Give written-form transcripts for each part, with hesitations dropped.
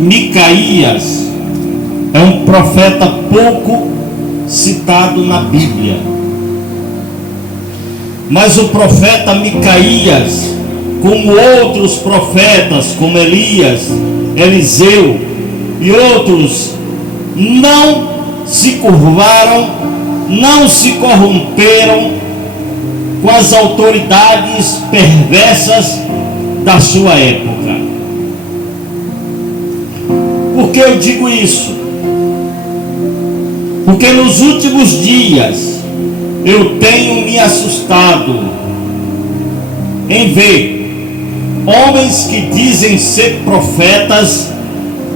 Micaías é um profeta pouco citado na Bíblia. Mas o profeta Micaías, como outros profetas, como Elias, Eliseu e outros, não se curvaram, não se corromperam com as autoridades perversas da sua época. Por que eu digo isso? Porque nos últimos dias eu tenho me assustado em ver homens que dizem ser profetas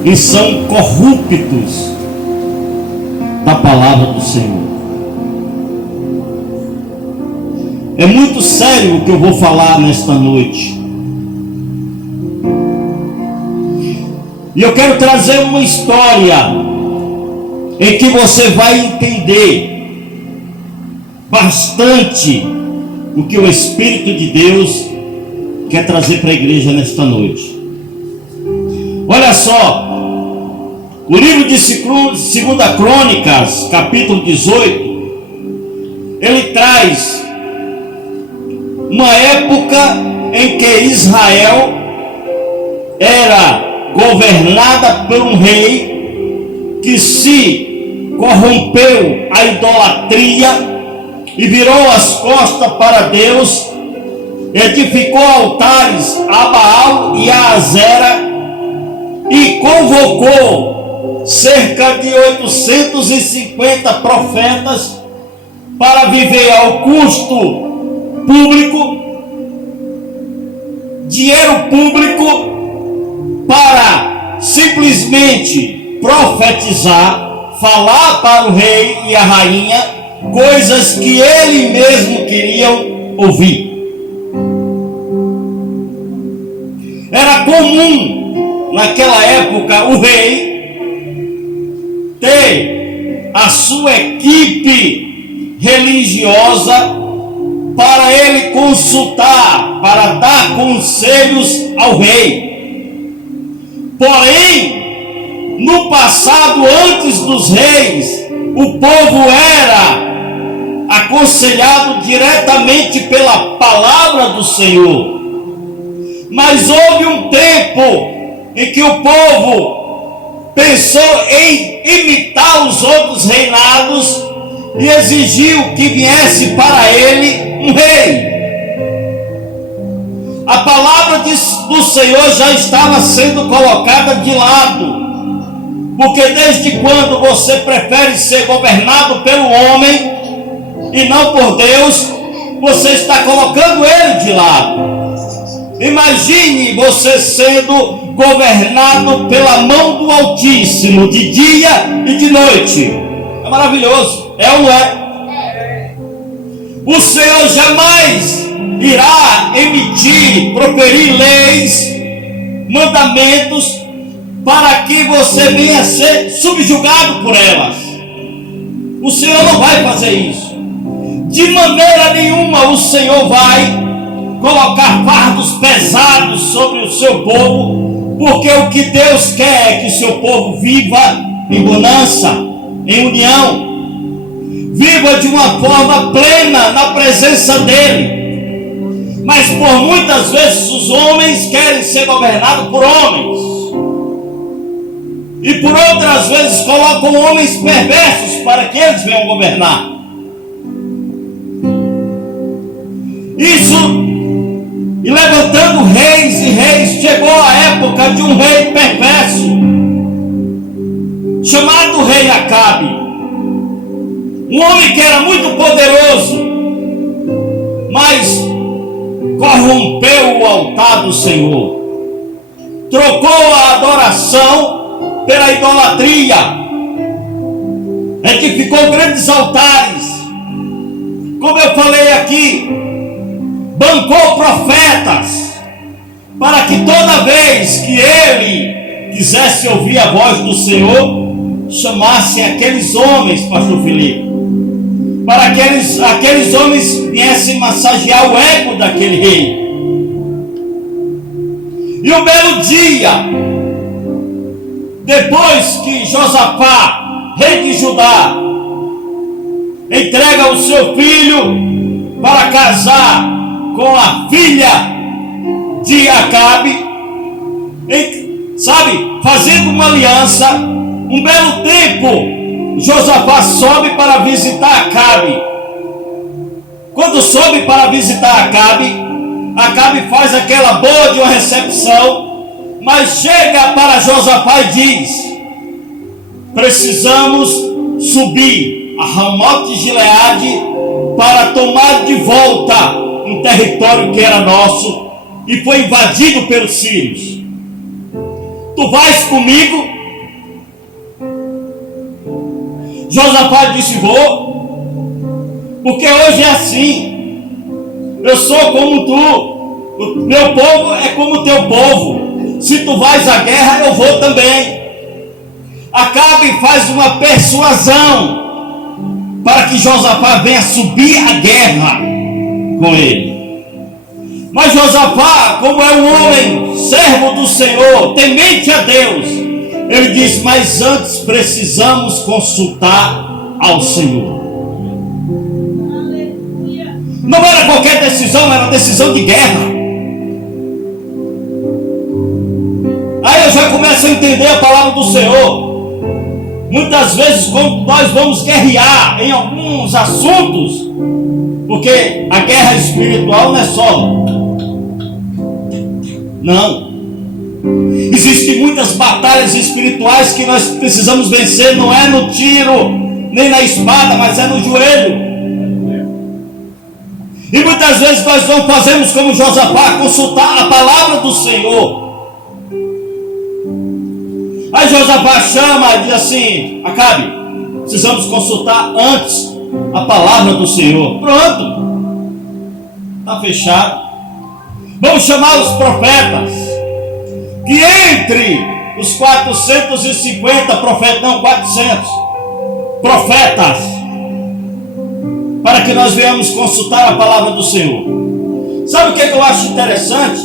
e são corruptos da palavra do Senhor. É muito sério o que eu vou falar nesta noite. E eu quero trazer uma história em que você vai entender bastante o que o Espírito de Deus quer trazer para a igreja nesta noite. Olha só, o livro de 2 Crônicas, capítulo 18, ele traz uma época em que Israel era governada por um rei que se corrompeu à idolatria e virou as costas para Deus, edificou altares a Baal e a Azera e convocou cerca de 850 profetas para viver ao custo público, dinheiro público, para simplesmente profetizar, falar para o rei e a rainha coisas que ele mesmo queriam ouvir. Era comum naquela época o rei ter a sua equipe religiosa para ele consultar, para dar conselhos ao rei. Porém, no passado, antes dos reis, o povo era aconselhado diretamente pela palavra do Senhor. Mas houve um tempo em que o povo pensou em imitar os outros reinados e exigiu que viesse para ele um rei. A palavra do Senhor já estava sendo colocada de lado, porque desde quando você prefere ser governado pelo homem e não por Deus, você está colocando ele de lado. Imagine você sendo governado pela mão do Altíssimo de dia e de noite. É maravilhoso, é ou não é? O Senhor jamais irá emitir, proferir leis, mandamentos, para que você venha a ser subjugado por elas. O Senhor não vai fazer isso. De maneira nenhuma o Senhor vai colocar fardos pesados sobre o seu povo, porque o que Deus quer é que o seu povo viva em bonança, em união, viva de uma forma plena na presença dEle. Mas por muitas vezes os homens querem ser governados por homens, e por outras vezes colocam homens perversos para que eles venham governar. Isso, e levantando reis e reis, chegou a época de um rei perverso, chamado rei Acabe. Um homem que era muito poderoso, mas corrompeu o altar do Senhor, trocou a adoração pela idolatria, edificou grandes altares, como eu falei aqui, bancou profetas, para que toda vez que ele quisesse ouvir a voz do Senhor, chamasse aqueles homens, pastor Felipe, para que aqueles homens viessem massagear o ego daquele rei. E um belo dia, depois que Josafá, rei de Judá, entrega o seu filho para casar com a filha de Acabe, fazendo uma aliança, um belo tempo, Josafá sobe para visitar Acabe. Quando sobe para visitar Acabe faz aquela boa de uma recepção, mas chega para Josafá e diz: precisamos subir a Ramote de Gileade para tomar de volta um território que era nosso e foi invadido pelos sírios. Tu vais comigo? Josafá disse: vou, porque hoje é assim, eu sou como tu, o meu povo é como o teu povo, se tu vais à guerra eu vou também. Acabe faz uma persuasão para que Josafá venha subir a guerra com ele. Mas Josafá, como é um homem, servo do Senhor, temente a Deus, ele diz: mas antes precisamos consultar ao Senhor. Não era qualquer decisão, era decisão de guerra. Aí eu já começo a entender a palavra do Senhor. Muitas vezes, quando nós vamos guerrear em alguns assuntos, porque a guerra espiritual não é só. Não. Existem muitas batalhas espirituais que nós precisamos vencer. Não é no tiro, nem na espada, mas é no joelho. E muitas vezes nós não fazemos como Josafá, consultar a palavra do Senhor. Aí Josafá chama e diz assim: Acabe, precisamos consultar antes a palavra do Senhor. Pronto, está fechado. Vamos chamar os profetas, que entre os 450 profetas, não 400 profetas, para que nós venhamos consultar a palavra do Senhor. Sabe o que eu acho interessante?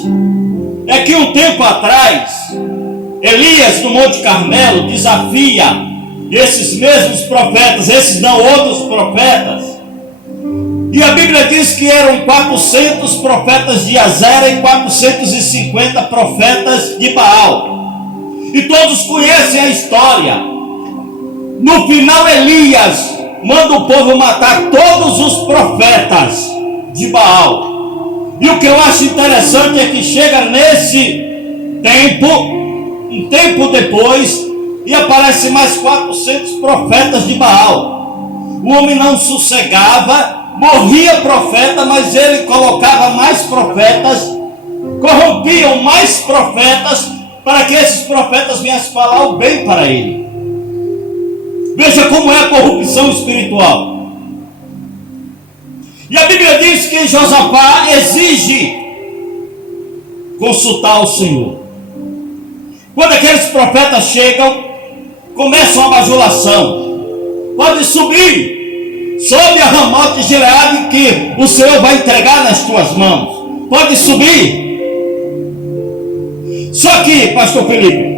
É que um tempo atrás, Elias no Monte Carmelo desafia esses mesmos profetas, esses não outros profetas, e a Bíblia diz que eram 400 profetas de Azera e 450 profetas de Baal, e todos conhecem a história. No final, Elias manda o povo matar todos os profetas de Baal. E o que eu acho interessante é que chega nesse tempo, um tempo depois, e aparece mais 400 profetas de Baal. O homem não sossegava, morria profeta, mas ele colocava mais profetas, corrompiam mais profetas, para que esses profetas viessem falar o bem para ele. Veja como é a corrupção espiritual. E a Bíblia diz que Josafá exige consultar o Senhor. Quando aqueles profetas chegam, começa uma bajulação: pode subir, sobe a Ramote de Gileade, que o Senhor vai entregar nas tuas mãos. Pode subir. Só que, pastor Felipe,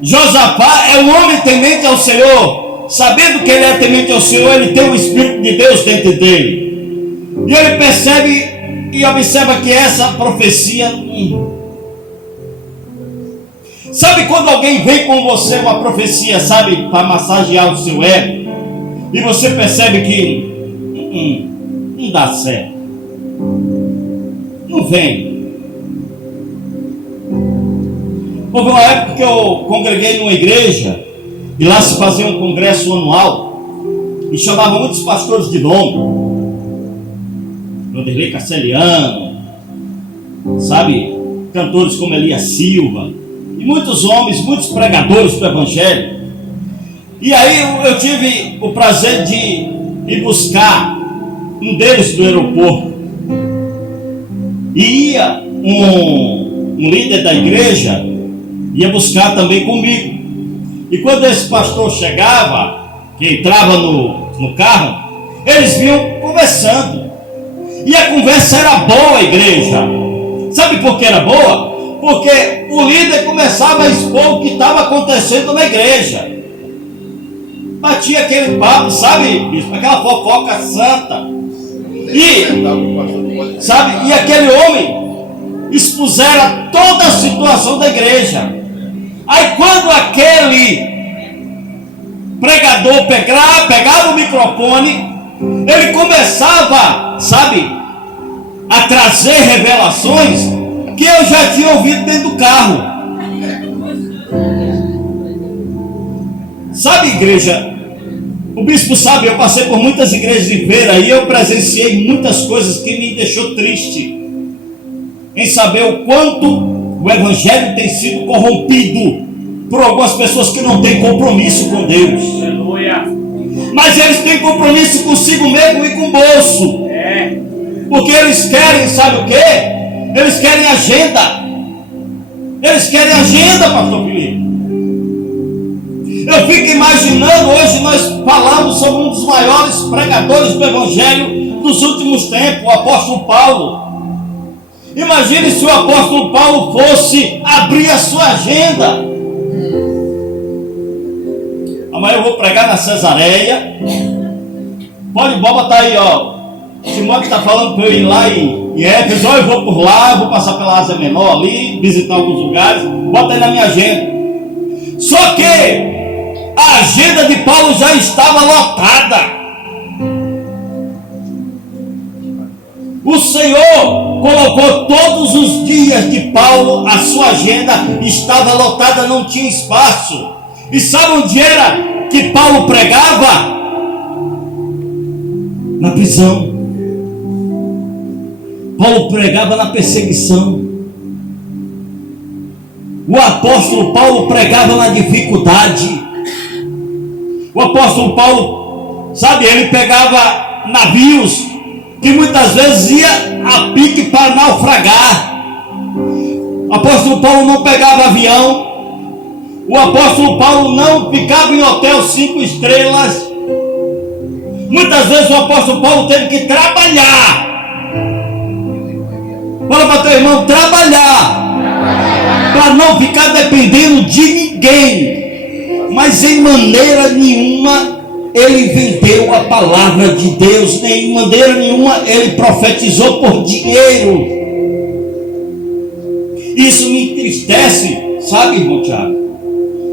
Josafá é um homem temente ao Senhor. Sabendo que ele é temente ao Senhor, ele tem o Espírito de Deus dentro dele. E ele percebe e observa que essa profecia... Sabe quando alguém vem com você uma profecia, sabe, para massagear o seu ego, e você percebe que não dá certo, não vem. Houve uma época que eu congreguei numa igreja, e lá se fazia um congresso anual, e chamava muitos pastores de nome, Vanderlei Castelhano, sabe, cantores como Elias Silva, e muitos homens, muitos pregadores do Evangelho. E aí eu tive o prazer de ir buscar um deles do aeroporto, e ia um líder da igreja, ia buscar também comigo. E quando esse pastor chegava, que entrava no carro, eles vinham conversando. E a conversa era boa, igreja. Sabe por que era boa? Porque o líder começava a expor o que estava acontecendo na igreja. Batia aquele papo, sabe, bispo? Aquela fofoca santa. E, sabe, e aquele homem expusera toda a situação da igreja. Aí quando aquele pregador pegava o microfone, ele começava, sabe, a trazer revelações que eu já tinha ouvido dentro do carro. Sabe, igreja, o bispo sabe, eu passei por muitas igrejas de feira e eu presenciei muitas coisas que me deixou triste em saber o quanto o evangelho tem sido corrompido por algumas pessoas que não têm compromisso com Deus. Aleluia. Mas eles têm compromisso consigo mesmo e com o bolso. Porque eles querem, sabe o quê? Eles querem agenda. Eles querem agenda, pastor Felipe. Eu fico imaginando, hoje nós falamos sobre um dos maiores pregadores do evangelho dos últimos tempos, o apóstolo Paulo. Imagine se o apóstolo Paulo fosse abrir a sua agenda. Amanhã eu vou pregar na Cesareia. Pode botar aí, ó. Timóteo está falando para eu ir lá em Éfeso. Eu vou por lá, eu vou passar pela Ásia Menor ali, visitar alguns lugares. Bota aí na minha agenda. Só que a agenda de Paulo já estava lotada. O Senhor colocou todos os dias de Paulo, a sua agenda estava lotada, não tinha espaço. E sabe onde era que Paulo pregava? Na prisão. Paulo pregava na perseguição. O apóstolo Paulo pregava na dificuldade. O apóstolo Paulo, sabe, ele pegava navios que muitas vezes ia a pique para naufragar. O apóstolo Paulo não pegava avião. O apóstolo Paulo não ficava em hotel 5 estrelas. Muitas vezes o apóstolo Paulo teve que trabalhar. Fala para teu irmão, trabalhar. Para não ficar dependendo de ninguém. Mas em maneira nenhuma ele vendeu a palavra de Deus, nem de maneira nenhuma ele profetizou por dinheiro. Isso me entristece, sabe, irmão Tiago?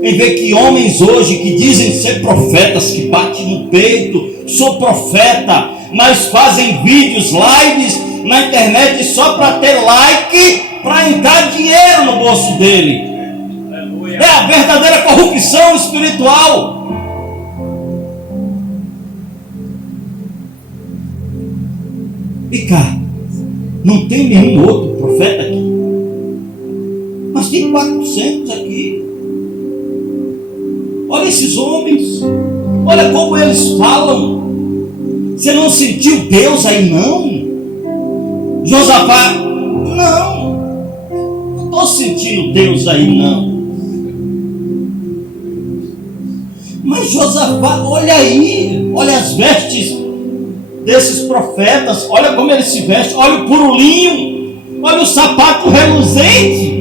Em ver que homens hoje que dizem ser profetas, que batem no peito, sou profeta, mas fazem vídeos, lives na internet só para ter like, para entrar dinheiro no bolso dele. Aleluia. É a verdadeira corrupção espiritual. E cá, não tem nenhum outro profeta aqui, mas tem 400 aqui. Olha esses homens, olha como eles falam. Você não sentiu Deus aí não? Josafá, não estou sentindo Deus aí não. Mas Josafá, olha aí, olha as vestes desses profetas, olha como eles se vestem, olha o puro linho, olha o sapato reluzente,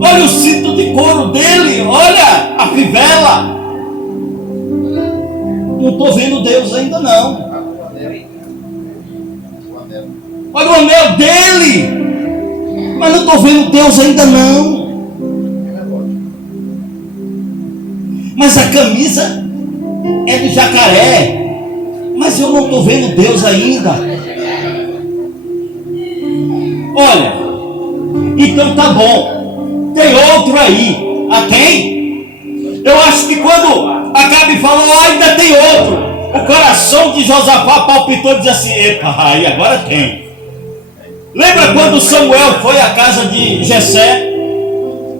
olha o cinto de couro dele, olha a fivela. Não estou vendo Deus ainda não. Olha o anel dele, mas não estou vendo Deus ainda não. Mas a camisa é de jacaré, mas eu não estou vendo Deus ainda. Olha, então tá bom, tem outro aí. A quem? Eu acho que quando Acabe falou, ainda tem outro, o coração de Josafá palpitou e disse assim, epa, aí agora tem. Lembra quando Samuel foi à casa de Jessé?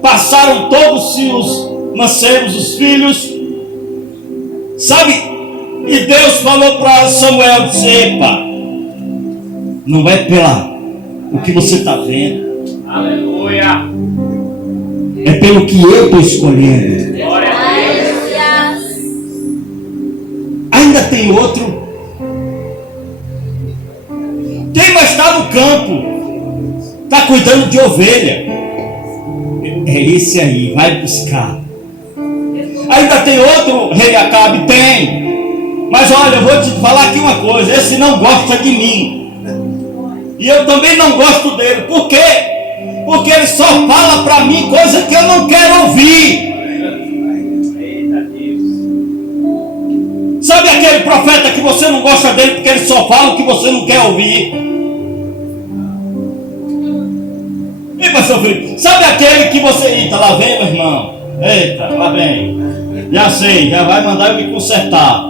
Passaram todos os mancebos, os filhos, sabe? E Deus falou para Samuel, disse, epa, não é pela o que você está vendo. Aleluia. É pelo que eu estou escolhendo. Glória a Deus. Ainda tem outro. Quem vai estar no campo? está cuidando de ovelha. É esse aí, vai buscar. Ainda tem outro rei Acabe? Tem. Mas olha, eu vou te falar aqui uma coisa: esse não gosta de mim. E eu também não gosto dele. Por quê? Porque ele só fala para mim coisa que eu não quero ouvir. Sabe aquele profeta que você não gosta dele porque ele só fala o que você não quer ouvir? E pastor Felipe, sabe aquele que você... Eita, lá vem, meu irmão. Eita, lá vem. Já sei, já vai mandar eu me consertar.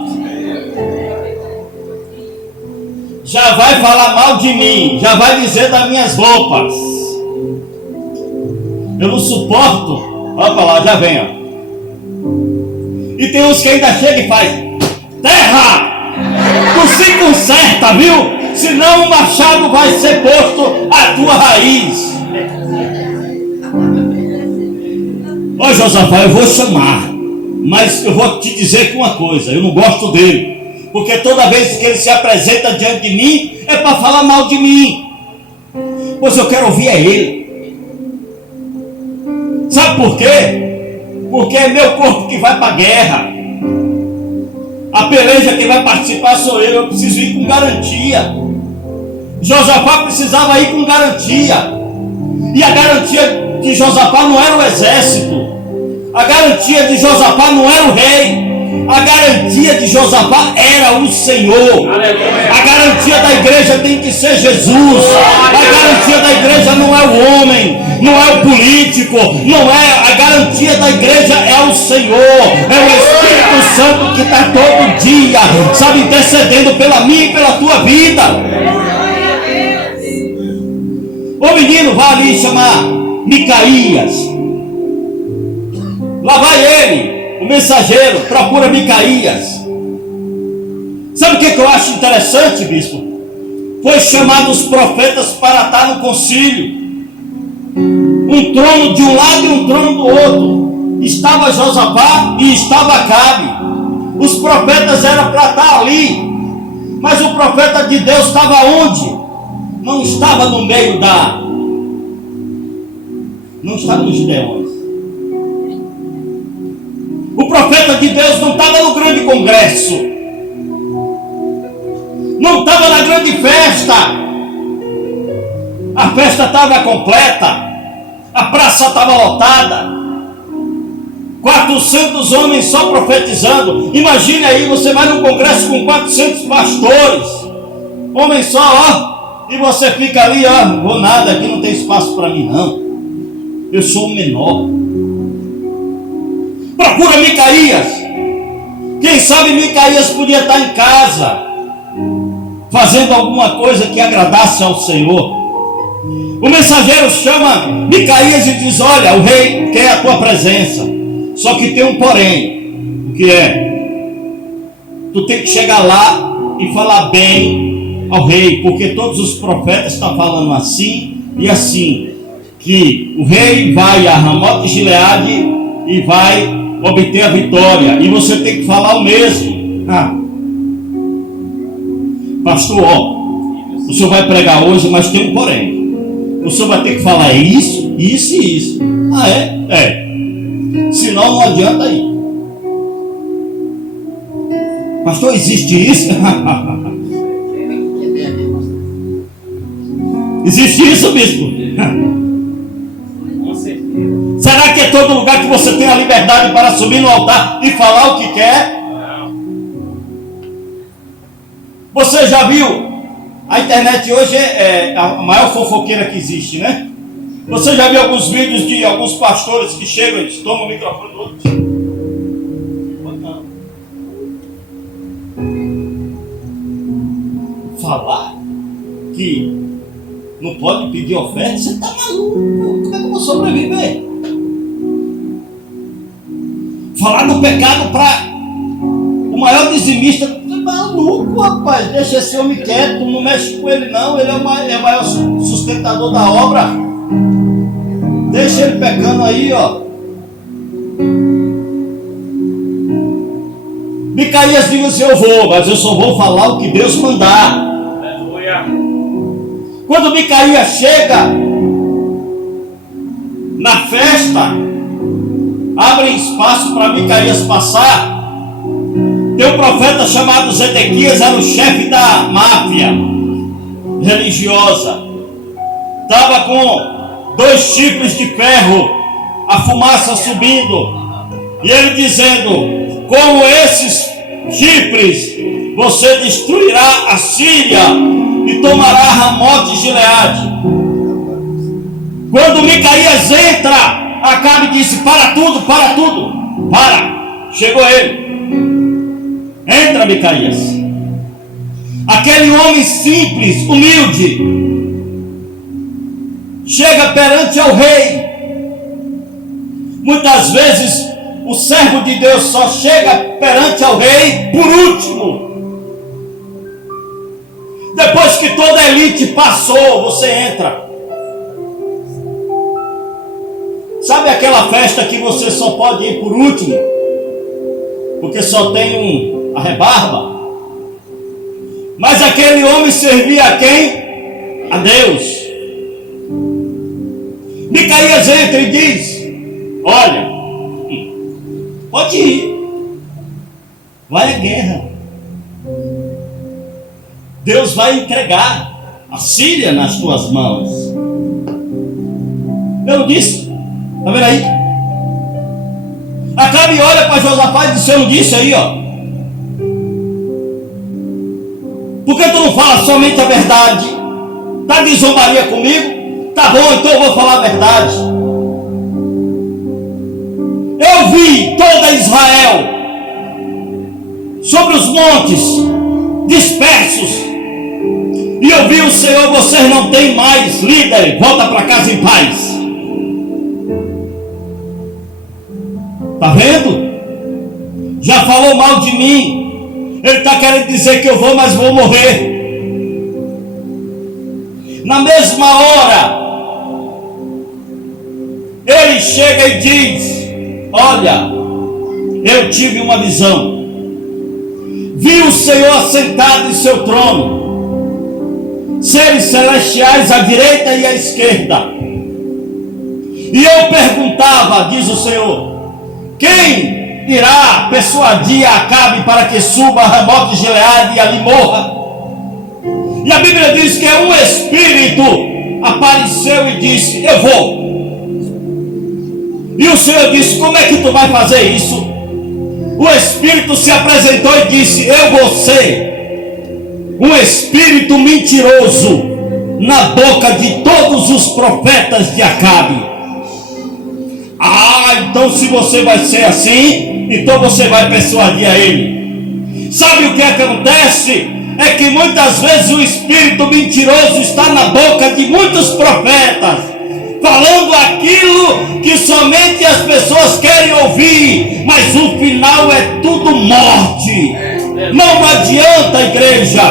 Já vai falar mal de mim. Já vai dizer das minhas roupas. Eu não suporto. Olha pra lá, já vem, ó. E tem uns que ainda chega e faz: terra, tu se conserta, viu? Senão o machado vai ser posto à tua raiz. Ó Josafá, eu vou chamar, mas eu vou te dizer que uma coisa: eu não gosto dele, porque toda vez que ele se apresenta diante de mim é para falar mal de mim. Pois eu quero ouvir ele. Sabe por quê? Porque é meu corpo que vai para a guerra. A peleja que vai participar sou eu. Eu preciso ir com garantia. Josafá precisava ir com garantia. E a garantia de Josafá não era o exército. A garantia de Josafá não era o rei. A garantia de Josafá era o Senhor. Aleluia. A garantia da igreja tem que ser Jesus. A garantia da igreja não é o homem, não é o político, não é. A garantia da igreja é o Senhor, é o Espírito Santo que está todo dia, sabe, intercedendo pela minha e pela tua vida. Ô menino, vai ali chamar Micaías. Lá vai ele, o mensageiro, procura Micaías. Sabe o que eu acho interessante, bispo? Foi chamado os profetas para estar no concílio. Um trono de um lado e um trono do outro. Estava Josafá e estava Acabe. Os profetas eram para estar ali. Mas o profeta de Deus estava onde? Não estava no meio da... Não estava nos Gideões. O profeta de Deus não estava no grande congresso. Não estava na grande festa. A festa estava completa. A praça estava lotada. 400 homens só profetizando. Imagine aí, você vai num congresso com 400 pastores. Homens só, ó. E você fica ali, ó. Não vou nada, aqui não tem espaço para mim não. Eu sou o menor. Procura Micaías. Quem sabe Micaías podia estar em casa, fazendo alguma coisa que agradasse ao Senhor. O mensageiro chama Micaías e diz: olha, o rei quer a tua presença. Só que tem um porém. O que é? Tu tem que chegar lá e falar bem ao rei, porque todos os profetas estão falando assim e assim, que o rei vai a Ramote de Gileade e vai obter a vitória, e você tem que falar o mesmo. Pastor, ó, o senhor vai pregar hoje, mas tem um porém. O senhor vai ter que falar isso, isso e isso. Ah, é? É. Senão não adianta ir. Pastor, existe isso? Existe isso, bispo? Será que é todo lugar que você tem a liberdade para subir no altar e falar o que quer? Você já viu? A internet hoje é a maior fofoqueira que existe, né? Você já viu alguns vídeos de alguns pastores que chegam e tomam o microfone do outro? Não. Falar que não pode pedir oferta? Você está maluco? Como é que eu vou sobreviver? Falar do pecado para o maior dizimista. Você é maluco, rapaz. Deixa esse homem quieto, não mexe com ele não. Ele é o maior sustentador da obra. Deixa ele pecando aí, ó. Micaías diz assim: eu vou, mas eu só vou falar o que Deus mandar. Aleluia. Quando Micaías chega, na festa, abrem espaço para Micaías passar. Tem um profeta chamado Zedequias, era o chefe da máfia religiosa. Estava com 2 chifres de ferro, a fumaça subindo. E ele dizendo: com esses chifres você destruirá a Síria e tomará Ramote de Gileade. Quando Micaías entra, Acabe disse: para tudo, para. Chegou ele. Entra, Micaías. Aquele homem simples, humilde, chega perante ao rei. Muitas vezes o servo de Deus só chega perante ao rei por último. Depois que toda a elite passou, você entra. Sabe aquela festa que você só pode ir por último? Porque só tem a rebarba? Mas aquele homem servia a quem? A Deus. Micaías entra e diz: olha, pode ir, vai à guerra. Deus vai entregar a Síria nas tuas mãos. Eu disse, tá vendo aí? Acabe olha para Josafá e diz: eu não disse aí, ó. Por que tu não fala somente a verdade? Tá de zombaria comigo? Tá bom, então eu vou falar a verdade. Eu vi toda Israel sobre os montes dispersos, e eu vi o Senhor: vocês não têm mais líder, volta para casa em paz. Está vendo? Já falou mal de mim. Ele está querendo dizer que eu vou, mas vou morrer. Na mesma hora, ele chega e diz: olha, eu tive uma visão. Vi o Senhor assentado em seu trono, seres celestiais à direita e à esquerda. E eu perguntava, diz o Senhor: quem irá persuadir Acabe para que suba a Ramote de Gileade e ali morra? E a Bíblia diz que um espírito apareceu e disse: eu vou. E o Senhor disse: como é que tu vai fazer isso? O espírito se apresentou e disse: eu vou ser um espírito mentiroso na boca de todos os profetas de Acabe. Então se você vai ser assim, então você vai persuadir a ele. Sabe o que acontece? É que muitas vezes o espírito mentiroso está na boca de muitos profetas, falando aquilo que somente as pessoas querem ouvir, mas o final é tudo morte. Não adianta, igreja,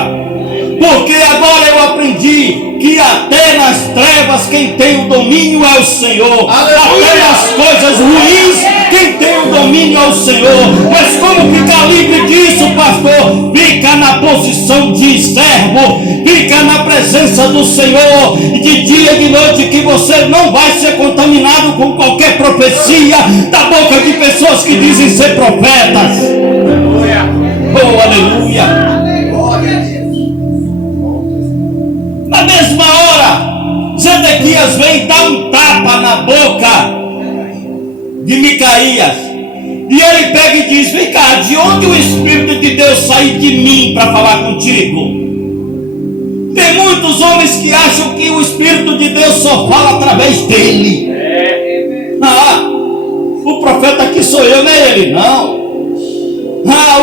porque agora eu aprendi que até nas trevas quem tem o domínio é o Senhor. Aleluia. Até nas coisas ruins quem tem o domínio é o Senhor. Mas como ficar livre disso, pastor? Fica na posição de servo, fica na presença do Senhor, de dia e de noite, que você não vai ser contaminado com qualquer profecia da boca de pessoas que dizem ser profetas. Aleluia. Oh, aleluia. Na mesma hora, Zedequias vem e dá um tapa na boca de Micaías. E ele pega e diz: vem cá, de onde o Espírito de Deus saiu de mim para falar contigo? Tem muitos homens que acham que o Espírito de Deus só fala através dele. O profeta aqui sou eu, não é ele não.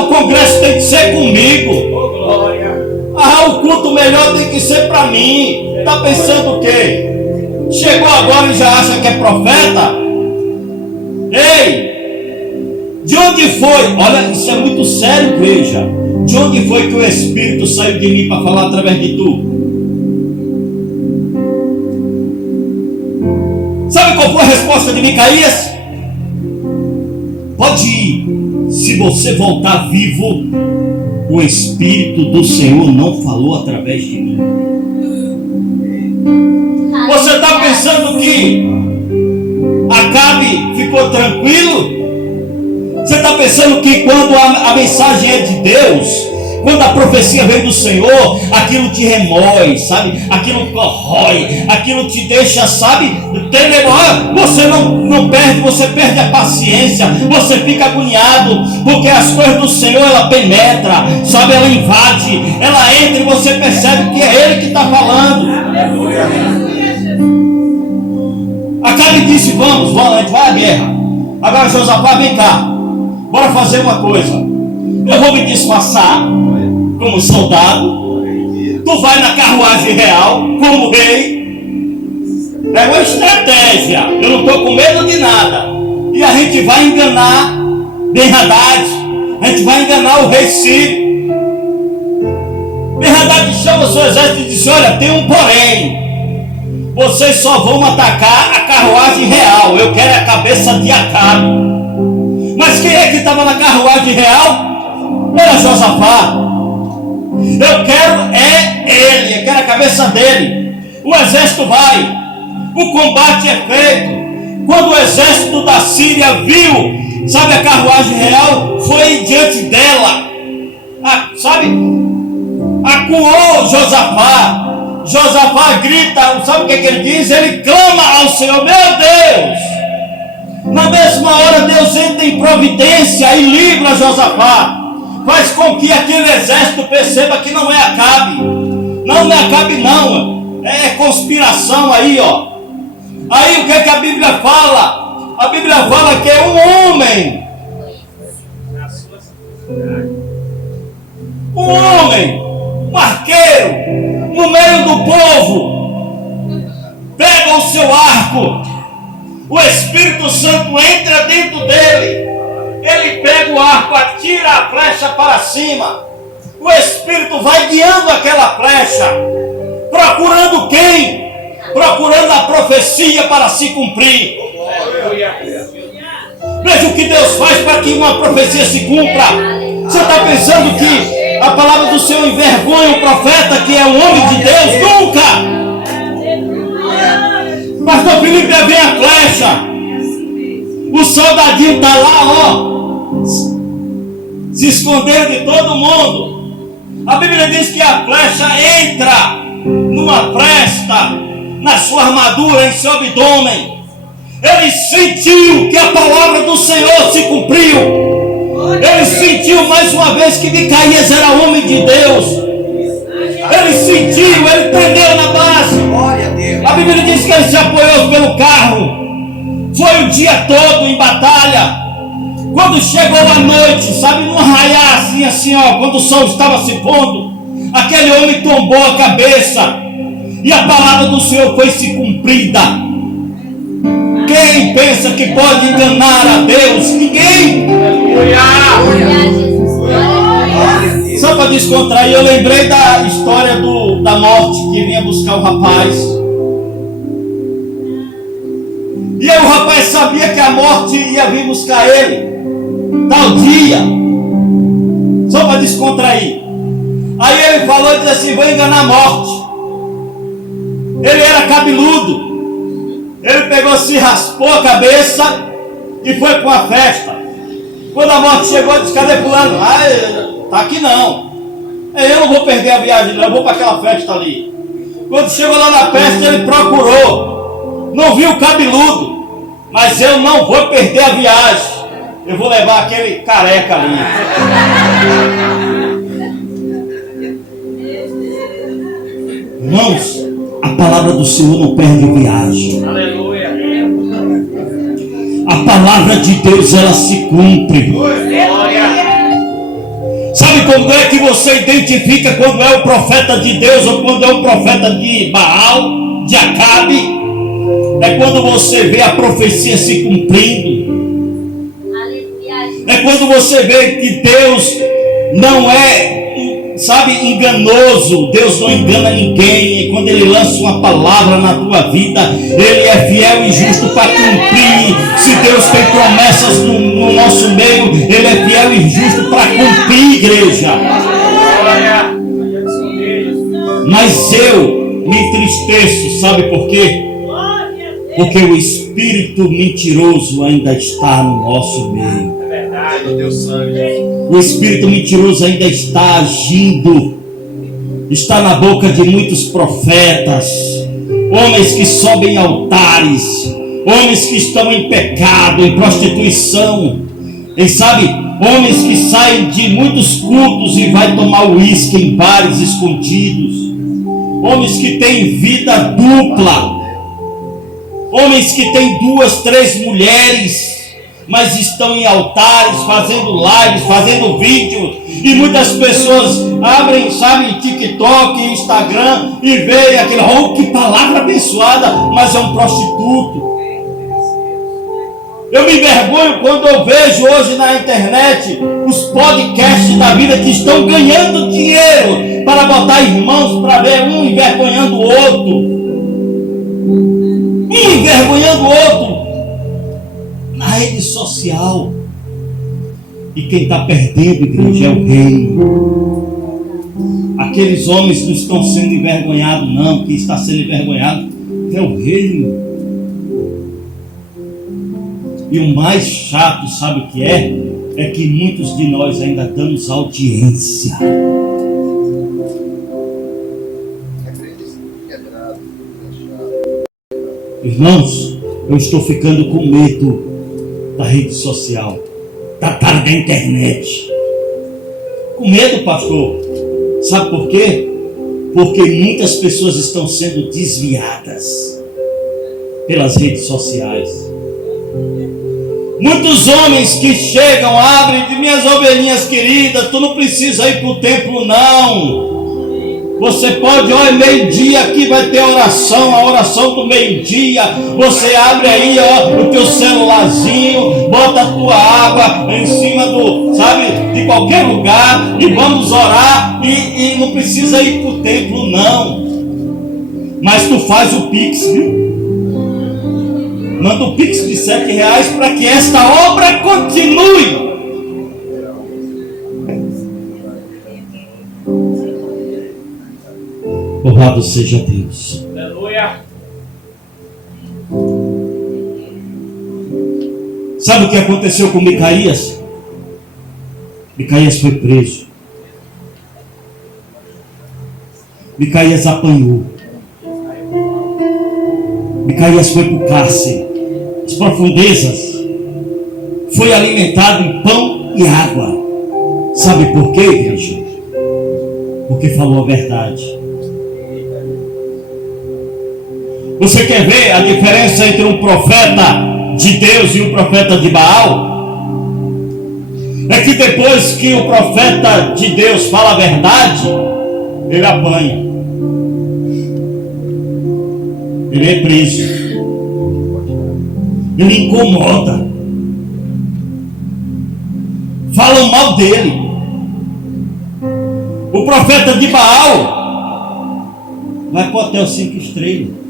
O congresso tem que ser comigo. O culto melhor tem que ser para mim. Está pensando o quê? Chegou agora e já acha que é profeta? Ei! De onde foi? Olha, isso é muito sério, igreja. De onde foi que o Espírito saiu de mim para falar através de tu? Sabe qual foi a resposta de Micaías? Pode ir. Se você voltar vivo, o Espírito do Senhor não falou através de mim. Você está pensando que Acabe ficou tranquilo? Você está pensando que quando a mensagem é de Deus, quando a profecia vem do Senhor, aquilo te remói, sabe? Aquilo corrói, aquilo te deixa, sabe? Você não perde, você perde a paciência, você fica agoniado, porque as coisas do Senhor, ela penetra, sabe? Ela invade, ela entra e você percebe que é Ele que está falando. Acabe disse, vamos, a gente vai à guerra. Agora Josafá, vem cá, bora fazer uma coisa. Eu vou me disfarçar como soldado, tu vai na carruagem real como rei. É uma estratégia, eu não estou com medo de nada. E a gente vai enganar Ben-Hadad, a gente vai enganar o rei Sírio. Ben-Hadad chama o seu exército e diz, olha, tem um porém, vocês só vão atacar a carruagem real, eu quero a cabeça de Acabe. Mas quem é que estava na carruagem real? Era Josafá. Eu quero ele, eu quero a cabeça dele. O exército vai, o combate é feito. Quando o exército da Síria viu, sabe, a carruagem real, foi diante dela, acuou Josafá. Josafá grita, sabe o que ele diz? Ele clama ao Senhor, meu Deus. Na mesma hora Deus entra em providência e livra Josafá. Faz com que aquele exército perceba que não é Acabe. Não é Acabe não. É conspiração aí, ó. Aí o que é que a Bíblia fala? A Bíblia fala que é um homem. Um homem, um arqueiro, no meio do povo, pega o seu arco. O Espírito Santo entra dentro dele. Ele pega o arco, atira a flecha para cima. O Espírito vai guiando aquela flecha. Procurando quem? Procurando a profecia para se cumprir. Veja o que Deus faz para que uma profecia se cumpra. Você está pensando que a palavra do Senhor envergonha o profeta que é o homem de Deus? Nunca! Pastor Felipe, vem a flecha. O soldadinho está lá, ó, se escondendo de todo mundo. A Bíblia diz que a flecha entra numa fresta na sua armadura, em seu abdômen. Ele sentiu que a palavra do Senhor se cumpriu. Ele sentiu mais uma vez que Micaías era homem de Deus. Ele sentiu, ele prendeu na base. A Bíblia diz que ele se apoiou pelo carro. Foi o dia todo em batalha. Quando chegou a noite, sabe, num raiar assim, ó, quando o sol estava se pondo, aquele homem tombou a cabeça e a palavra do Senhor foi se cumprida. Quem pensa que pode enganar a Deus? Ninguém. Só para descontrair, eu lembrei da história da morte que vinha buscar o rapaz. E aí o rapaz sabia que a morte ia vir buscar ele tal dia. Só para descontrair. Aí ele falou e disse assim, vou enganar a morte. Ele era cabeludo. Ele pegou, se raspou a cabeça e foi para uma festa. Quando a morte chegou, disse, cadê fulano? Tá aqui não. Eu não vou perder a viagem não, eu vou para aquela festa ali. Quando chegou lá na festa, ele procurou. Não viu o cabeludo. Mas eu não vou perder a viagem. Eu vou levar aquele careca ali. Irmãos, a palavra do Senhor não perde viagem. Aleluia. A palavra de Deus, ela se cumpre. Sabe como é que você identifica quando é o profeta de Deus ou quando é o profeta de Baal, de Acabe? É quando você vê a profecia se cumprindo. É quando você vê que Deus não é, sabe, enganoso. Deus não engana ninguém. E quando Ele lança uma palavra na tua vida, Ele é fiel e justo para cumprir. Se Deus tem promessas no nosso meio, Ele é fiel e justo para cumprir, igreja. Mas eu me entristeço, sabe por quê? Porque o espírito mentiroso ainda está no nosso meio. É verdade, Deus sangue. O espírito mentiroso ainda está agindo. Está na boca de muitos profetas. Homens que sobem altares. Homens que estão em pecado, em prostituição. E sabe, homens que saem de muitos cultos e vai tomar uísque em bares escondidos. Homens que têm vida dupla. Homens que têm 2, 3 mulheres, mas estão em altares, fazendo lives, fazendo vídeos. E muitas pessoas abrem, sabe, TikTok, Instagram e veem aquele, oh, que palavra abençoada, mas é um prostituto. Eu me envergonho quando eu vejo hoje na internet os podcasts da vida que estão ganhando dinheiro para botar irmãos para ver um envergonhando o outro. Um envergonhando o outro na rede social. E quem está perdendo, igreja, é o reino. Aqueles homens não estão sendo envergonhados, não. Quem está sendo envergonhado é o reino. E o mais chato, sabe o que é? É que muitos de nós ainda damos audiência. Irmãos, eu estou ficando com medo da rede social, da internet. Com medo, pastor. Sabe por quê? Porque muitas pessoas estão sendo desviadas pelas redes sociais. Muitos homens que chegam, abrem de minhas ovelhinhas queridas, tu não precisa ir para o templo, não. Você pode, olha, meio-dia aqui vai ter oração, a oração do meio-dia. Você abre aí, ó, o teu celularzinho, bota a tua água em cima do, sabe, de qualquer lugar e vamos orar. E não precisa ir para o templo, não. Mas tu faz o Pix, viu? Manda o Pix de R$7 para que esta obra continue. Louvado seja Deus. Aleluia. Sabe o que aconteceu com Micaías? Micaías foi preso. Micaías apanhou. Micaías foi para o cárcere, as profundezas. Foi alimentado em pão e água. Sabe por quê, igreja? Porque falou a verdade. Você quer ver a diferença entre um profeta de Deus e um profeta de Baal? É que depois que o profeta de Deus fala a verdade, ele apanha. Ele é preso. Ele incomoda. Falam mal dele. O profeta de Baal vai para o hotel 5 estrelas.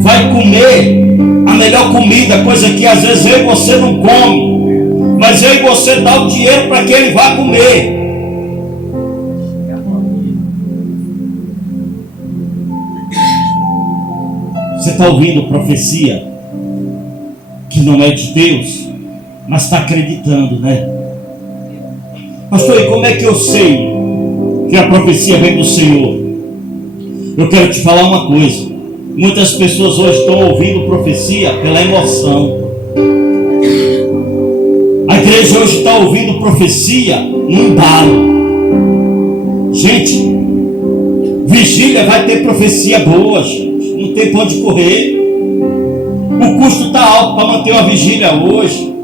Vai comer a melhor comida, coisa que às vezes eu e você não come, mas eu e você dá o dinheiro para que ele vá comer. Você está ouvindo profecia que não é de Deus, mas está acreditando, né? Pastor, e como é que eu sei que a profecia vem do Senhor? Eu quero te falar uma coisa. Muitas pessoas hoje estão ouvindo profecia pela emoção. A igreja hoje está ouvindo profecia no embalo. Gente, vigília vai ter profecia boa, gente. Não tem pra onde correr. O custo está alto para manter uma vigília hoje.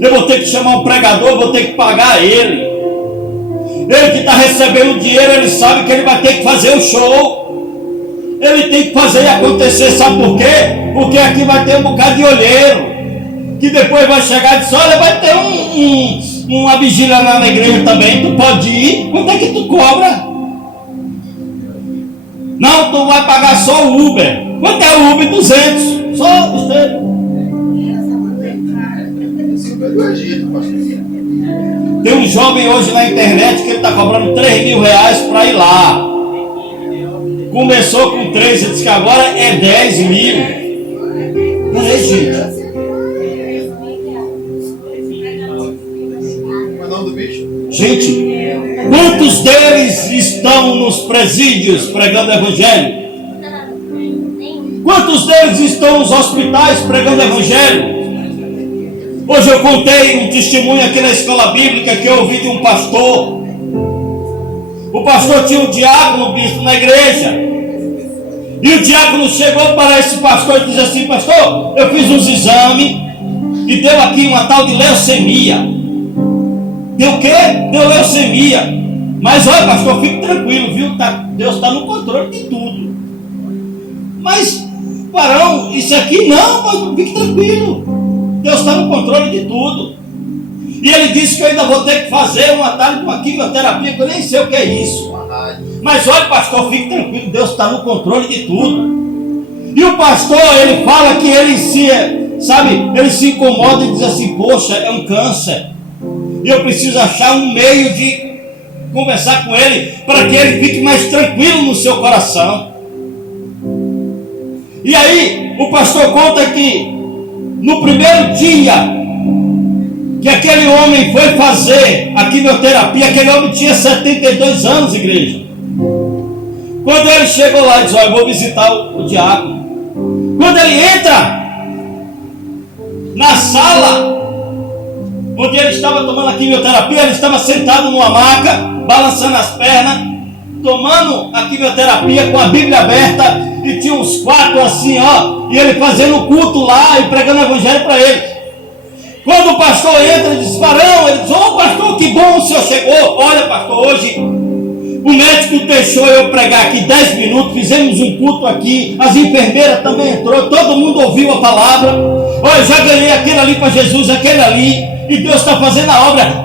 Eu vou ter que chamar um pregador, vou ter que pagar ele. Ele que está recebendo dinheiro, ele sabe que ele vai ter que fazer o show. Ele tem que fazer acontecer, sabe por quê? Porque aqui vai ter um bocado de olheiro, que depois vai chegar e dizer, olha, vai ter uma vigília lá na igreja também, tu pode ir, quanto é que tu cobra? Não, tu vai pagar só o Uber. Quanto é o Uber? 200, só besteira. Tem um jovem hoje na internet que ele está cobrando R$3.000 para ir lá. Começou com 3, ele disse que agora é 10 mil. Peraí, gente. Gente, quantos deles estão nos presídios pregando o evangelho? Quantos deles estão nos hospitais pregando o evangelho? Hoje eu contei um testemunho aqui na escola bíblica que eu ouvi de um pastor. O pastor tinha um diácono, bispo, na igreja. E o diácono chegou para esse pastor e disse assim: pastor, eu fiz uns exames e deu aqui uma tal de leucemia. Deu o quê? Deu leucemia. Mas olha, pastor, fique tranquilo, viu? Deus está no controle de tudo. Mas, varão, isso aqui não, pastor, fique tranquilo. Deus está no controle de tudo. E ele disse que eu ainda vou ter que fazer uma tal de uma quimioterapia, que eu nem sei o que é isso. Mas olha, pastor, fique tranquilo, Deus está no controle de tudo. E o pastor, ele fala que ele se incomoda e diz assim: poxa, é um câncer. E eu preciso achar um meio de conversar com ele, para que ele fique mais tranquilo no seu coração. E aí, o pastor conta que no primeiro dia que aquele homem foi fazer a quimioterapia, aquele homem tinha 72 anos, igreja. Quando ele chegou lá e disse: olha, eu vou visitar o diácono. Quando ele entra na sala onde ele estava tomando a quimioterapia, ele estava sentado numa maca, balançando as pernas, tomando a quimioterapia com a Bíblia aberta, e tinha uns 4 assim, ó, e ele fazendo culto lá e pregando o evangelho para eles. Quando o pastor entra, ele diz: varão, ele diz: ô pastor, que bom o senhor chegou. Olha, pastor, hoje o médico deixou eu pregar aqui 10 minutos, fizemos um culto aqui, as enfermeiras também entrou, todo mundo ouviu a palavra. Olha, já ganhei aquele ali para Jesus, aquele ali, e Deus está fazendo a obra.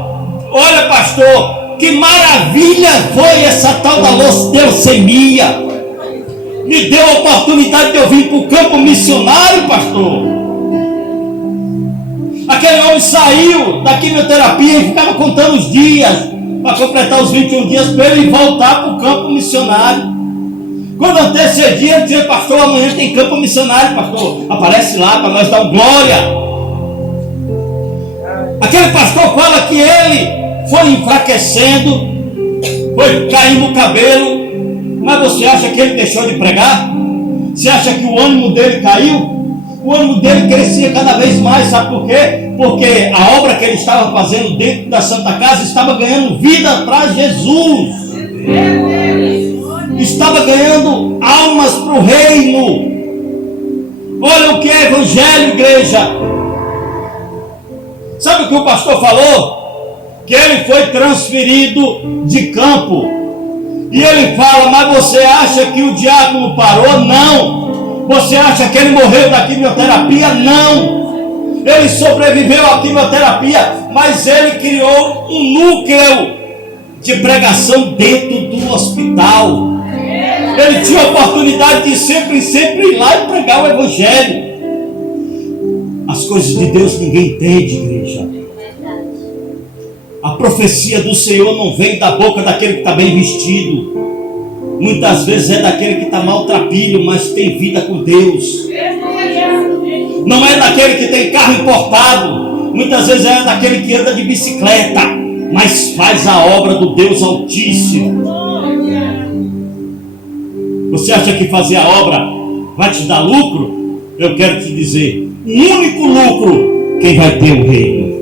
Olha, pastor, que maravilha foi essa tal da leucemia. Me deu a oportunidade de eu vir para o campo missionário, pastor. Aquele homem saiu da quimioterapia e ficava contando os dias para completar os 21 dias para ele voltar para o campo missionário. Quando antecedia, ele dizia: pastor, amanhã tem campo missionário, pastor, aparece lá para nós dar glória. Aquele pastor fala que ele foi enfraquecendo, foi caindo o cabelo. Mas você acha que ele deixou de pregar? Você acha que o ânimo dele caiu? O ânimo dele crescia cada vez mais, sabe por quê? Porque a obra que ele estava fazendo dentro da Santa Casa estava ganhando vida para Jesus. Estava ganhando almas para o reino. Olha o que é evangelho, igreja. Sabe o que o pastor falou? Que ele foi transferido de campo. E ele fala: mas você acha que o diácono parou? Não. Você acha que ele morreu da quimioterapia? Não. Ele sobreviveu à quimioterapia, mas ele criou um núcleo de pregação dentro do hospital. Ele tinha a oportunidade de sempre ir lá e pregar o evangelho. As coisas de Deus ninguém entende, igreja. A profecia do Senhor não vem da boca daquele que está bem vestido. Muitas vezes é daquele que está maltrapilho, mas tem vida com Deus. Não é daquele que tem carro importado. Muitas vezes é daquele que anda de bicicleta, mas faz a obra do Deus Altíssimo. Você acha que fazer a obra vai te dar lucro? Eu quero te dizer: o único lucro, quem vai ter o reino.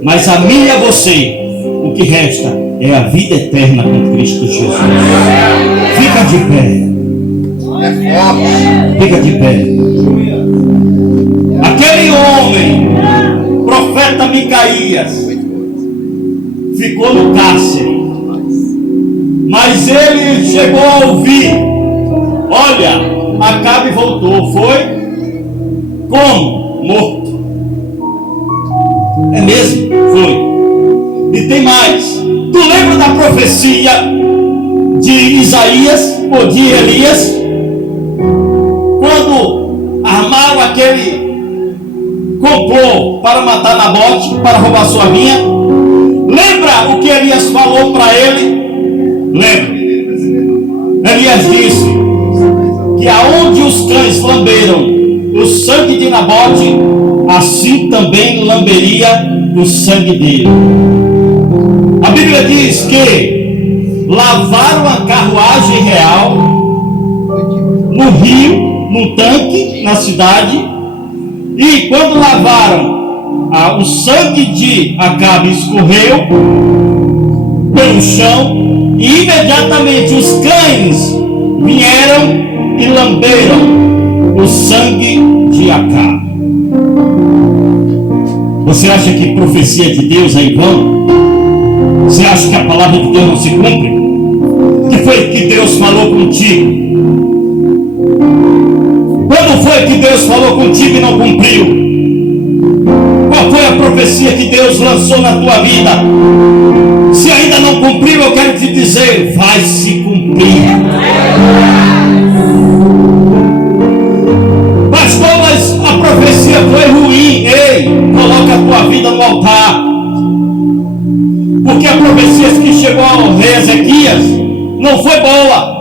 Mas a mim e a você, o que resta é a vida eterna com Cristo Jesus. Fica de pé. Fica de pé. Aquele homem, profeta Micaías, ficou no cárcere. Mas ele chegou a ouvir: olha, Acabe voltou. Foi? Como? Morto. É mesmo? Foi. E tem mais. Tu lembra da profecia de Isaías ou de Elias? Quando armaram aquele complô para matar Nabote, para roubar sua vinha? Lembra o que Elias falou para ele? Lembra? Elias disse que aonde os cães lamberam o sangue de Nabote, assim também lamberia o sangue dele. A Bíblia diz que lavaram a carruagem real no rio, no tanque, na cidade, e quando lavaram, o sangue de Acabe escorreu pelo chão, e imediatamente os cães vieram e lamberam o sangue de Acabe. Você acha que profecia de Deus é em vão? Você acha que a palavra de Deus não se cumpre? O que foi que Deus falou contigo? Quando foi que Deus falou contigo e não cumpriu? Qual foi a profecia que Deus lançou na tua vida? Se ainda não cumpriu, eu quero te dizer, vai se cumprir. Pastor, mas a profecia foi ruim. Ei, coloca a tua vida no altar. Porque a profecia que chegou ao rei Ezequias não foi boa.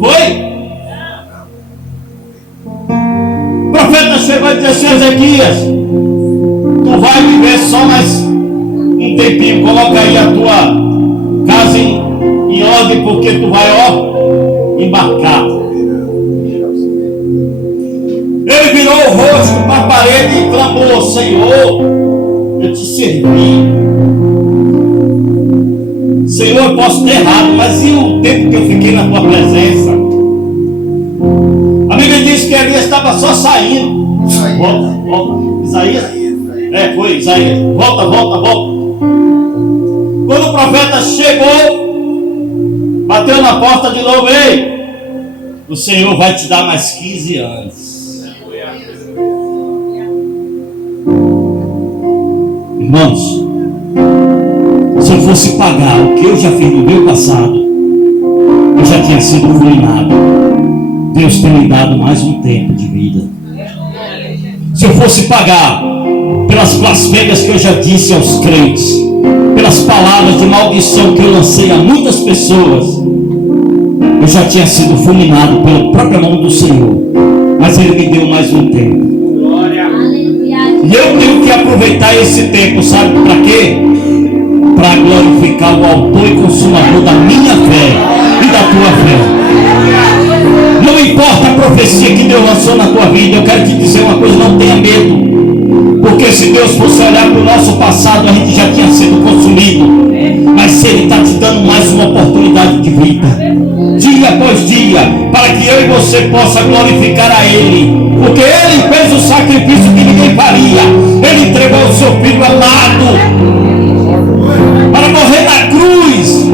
Foi? O profeta chegou e disse assim: Ezequias, tu vai viver só mais um tempinho. Coloca aí a tua casa em ordem, porque tu vai, embarcar. Ele virou o rosto para a parede e clamou: Senhor, eu te servi. Senhor, eu posso ter errado, mas e o tempo que eu fiquei na tua presença? A Bíblia diz que Elias estava só saindo. Volta. Isaías? Foi Isaías. Volta. Quando o profeta chegou, bateu na porta de novo: ei, o Senhor vai te dar mais 15 anos. Irmãos, se eu fosse pagar o que eu já fiz no meu passado, eu já tinha sido fulminado. Deus tem me dado mais um tempo de vida. Se eu fosse pagar pelas blasfêmias que eu já disse aos crentes, pelas palavras de maldição que eu lancei a muitas pessoas, eu já tinha sido fulminado pela própria mão do Senhor. Mas Ele me deu mais um tempo. E eu tenho que aproveitar esse tempo, sabe para quê? Para glorificar o autor e consumador da minha fé e da tua fé. Não importa a profecia que Deus lançou na tua vida, eu quero te dizer uma coisa: não tenha medo. Porque se Deus fosse olhar para o nosso passado, a gente já tinha sido consumido. Mas se Ele está te dando mais uma oportunidade de vida, dia após dia, para que eu e você possa glorificar a Ele. Porque Ele fez o sacrifício que ninguém faria. Ele entregou o seu Filho amado para morrer na cruz,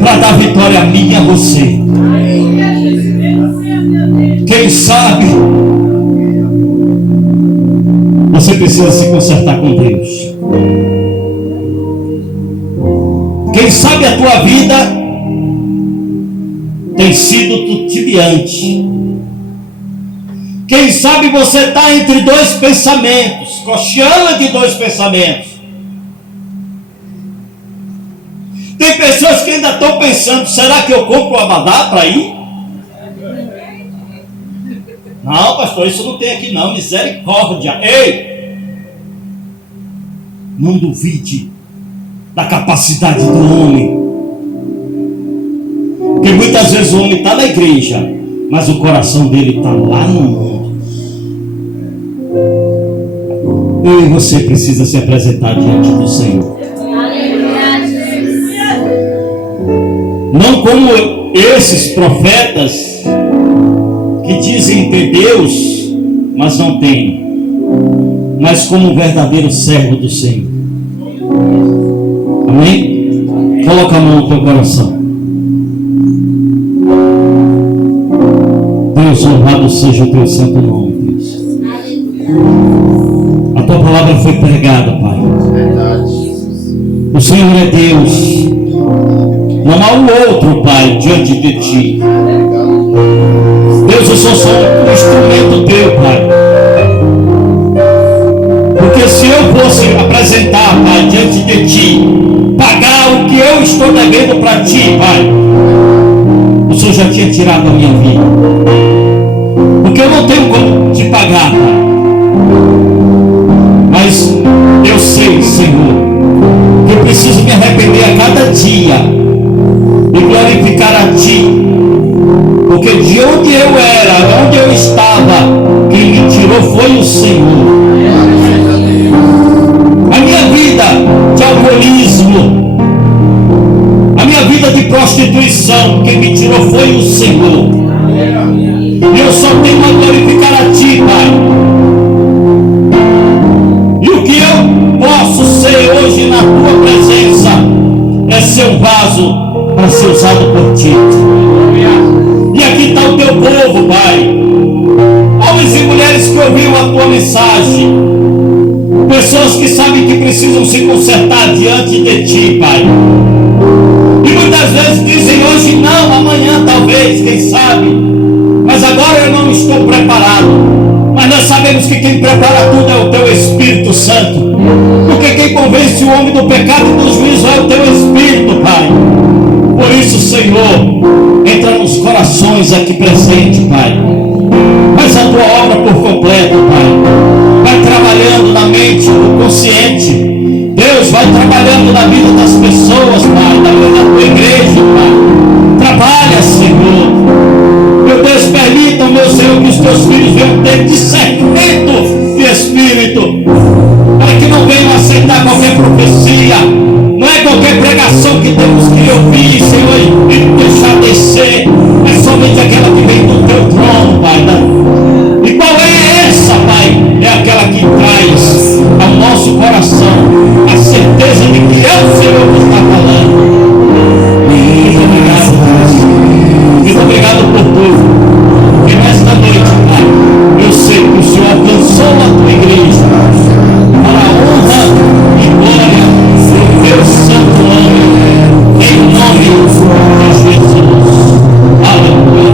para dar vitória a mim e a você. Quem sabe você precisa se consertar com Deus. Quem sabe a tua vida tem sido tutibiante. Quem sabe você está entre dois pensamentos, cocheando de dois pensamentos. Tem pessoas que ainda estão pensando: será que eu compro o abadá para ir? Não, pastor, isso não tem aqui não, misericórdia. Ei, não duvide da capacidade do homem. Porque muitas vezes o homem está na igreja, mas o coração dele está lá no mundo. Eu e você precisa se apresentar diante do Senhor. Não como esses profetas que dizem ter Deus, mas não tem. Mas como um verdadeiro servo do Senhor. Amém? Coloca a mão no teu coração. Deus, louvado seja o teu santo nome, Deus. A tua palavra foi pregada, Pai. O Senhor é Deus. Não há um outro, Pai, diante de ti. Deus, eu sou só um instrumento teu, Pai. Porque se eu fosse apresentar, Pai, diante de ti, pagar o que eu estou devendo para ti, Pai, tirar da minha vida. Porque eu não tenho como te pagar, Pai. Mas eu sei, Senhor, que eu preciso me arrepender a cada dia e glorificar a Ti. Porque de onde eu era, de onde eu estava, quem me tirou foi o Senhor. A minha vida de alcoolismo, a minha vida de prostituição, quem me tirou foi o Senhor. E eu só tenho a glorificar a Ti, Pai. E o que eu posso ser hoje na Tua presença é ser um vaso para ser usado por Ti. E aqui está o Teu povo, Pai. Homens e mulheres que ouviram a Tua mensagem. Pessoas que sabem que precisam se consertar diante de Ti, Pai. E muitas vezes dizem hoje não, amanhã talvez, quem sabe. Mas agora eu não estou preparado. Mas nós sabemos que quem prepara tudo é o Teu Espírito Santo. Porque quem convence o homem do pecado e do juízo é o Teu Espírito, Pai. Por isso, Senhor, entra nos corações aqui presente, Pai. Faz a Tua obra por completo, Pai. Vai trabalhando na mente, no consciente. Deus vai trabalhando na vida das pessoas, Pai, na vida da Tua igreja, Pai. Trabalha, Senhor. Meu Deus, permita, meu Senhor, que os Teus filhos venham ter discernimento de Espírito, para que não venham aceitar qualquer profecia. Não é qualquer pregação que temos que ouvir, Senhor, e deixar descer. É somente aquela que vem do Teu trono, Pai. E qual é essa, Pai? É aquela que traz ao nosso coração a certeza de que é o Senhor que está falando. Muito obrigado, Pai. Muito obrigado por tudo. E nesta noite, Pai, eu sei que o Senhor alcançou a Tua igreja para a honra e glória do Teu santo nome, em nome de Jesus. Aleluia.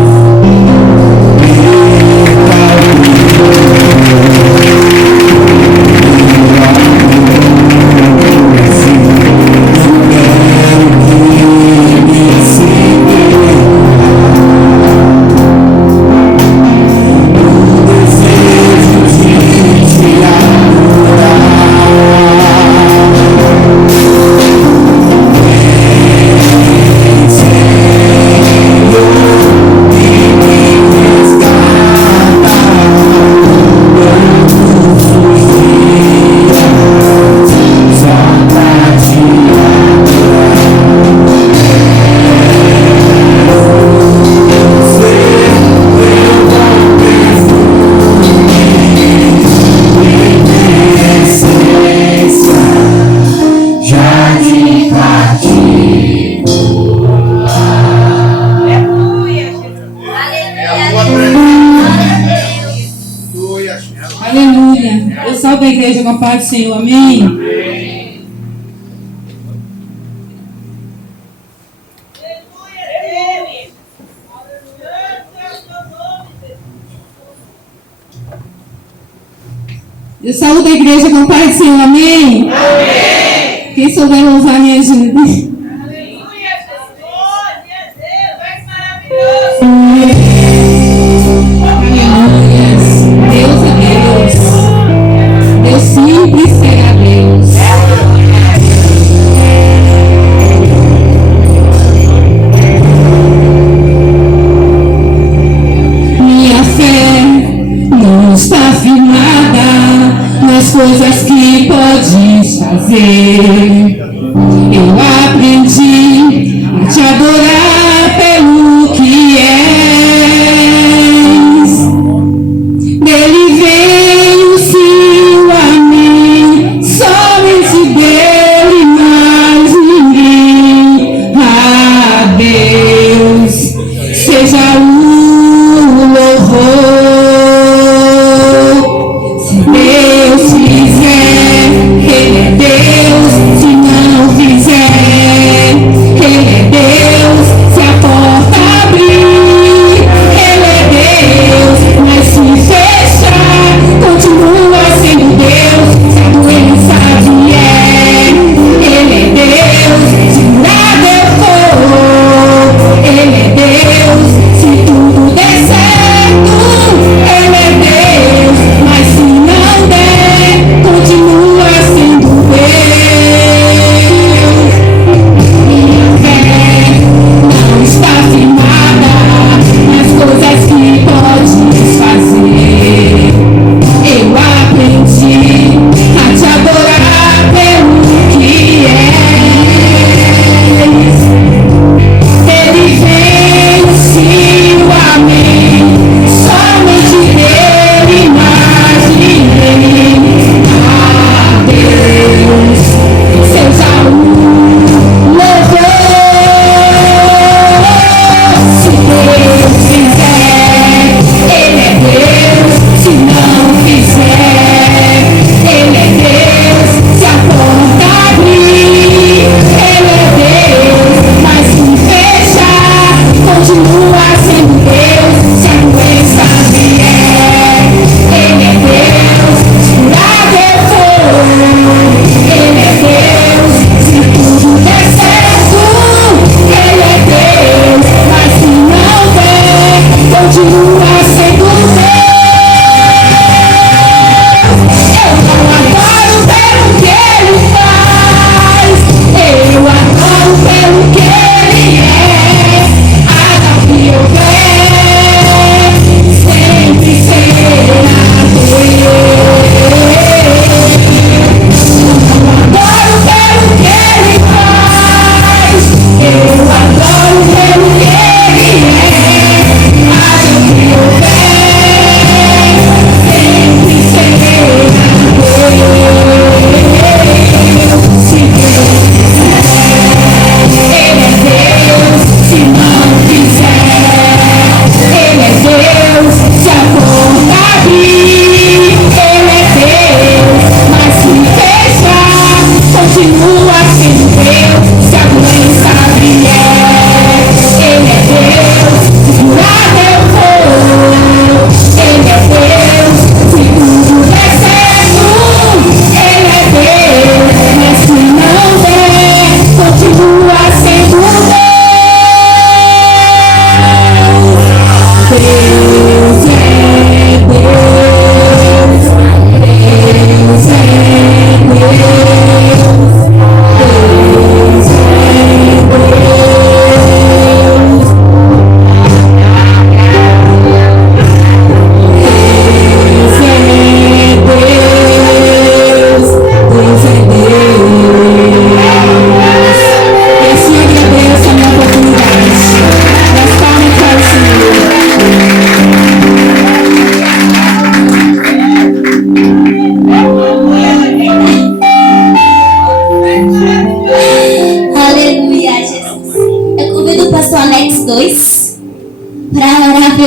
Aleluia. Eu salvo a igreja com a paz do Senhor. Amém. Amém. Eu saúdo a igreja com a paz do Senhor. Amém. Amém. Quem souber louvar, me ajude. Aleluia, Jesus. Glória a Deus. Vai maravilhoso. Aleluia. Deus é Deus. Deus sempre será Deus. Minha fé não está firmada nas coisas que podes fazer. Eu aprendi a te adorar pelo que és. Dele veio sim a mim, somente dele mais ninguém. A Deus seja o louvor. Se Deus fizer, Ele é Deus. Se não fizer,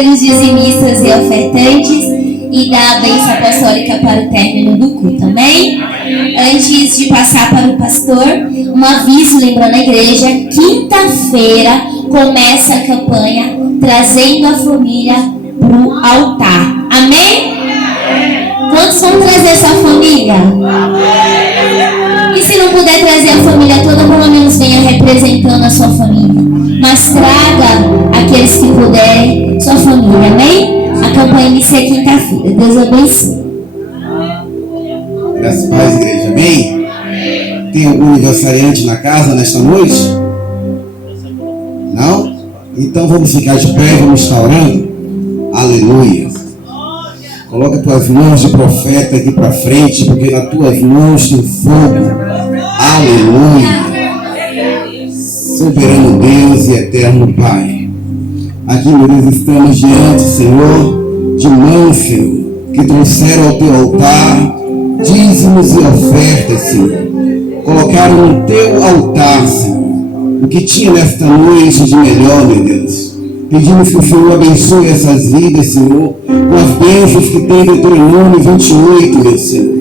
pelos dizimistas e ofertantes e dar a bênção apostólica para o término do culto, amém? Antes de passar para o pastor, um aviso lembrando a igreja: quinta-feira começa a campanha Trazendo a Família para o Altar, amém? Quantos vão trazer sua família? E se não puder trazer a família toda, pelo menos venha representando a sua família. Mas traga aqueles que puderem sua família, amém? A campanha inicia quinta-feira. Deus abençoe. Graças a paz, igreja, amém? Tem algum aniversariante na casa nesta noite? Não? Então vamos ficar de pé e vamos estar orando. Aleluia. Coloca tuas mãos de profeta aqui para frente, porque nas tuas mãos tem fogo. Aleluia. Soberano Deus e eterno Pai. Aqui, meu Deus, estamos diante, Senhor, de mãos, Senhor, que trouxeram ao teu altar dízimos e ofertas, Senhor. Colocaram no teu altar, Senhor, o que tinha nesta noite de melhor, meu Deus. Pedimos que o Senhor abençoe essas vidas, Senhor, com as bênçãos que tem em Deuteronômio 28, meu Senhor.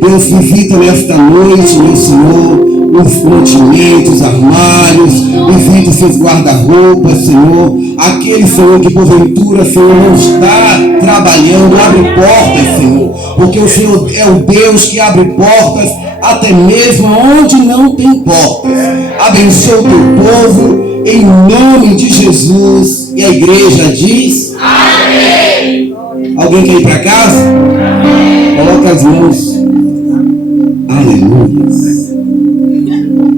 Deus, visita nesta noite, meu Senhor, os mantimentos, os armários, visita os seus guarda-roupas, Senhor. Aquele, Senhor, que porventura, Senhor, não está trabalhando, abre portas, Senhor, porque o Senhor é o Deus que abre portas até mesmo onde não tem portas. Abençoa o teu povo, em nome de Jesus. E a igreja diz: amém. Alguém quer ir para casa? Amém. Coloca as mãos. Aleluia.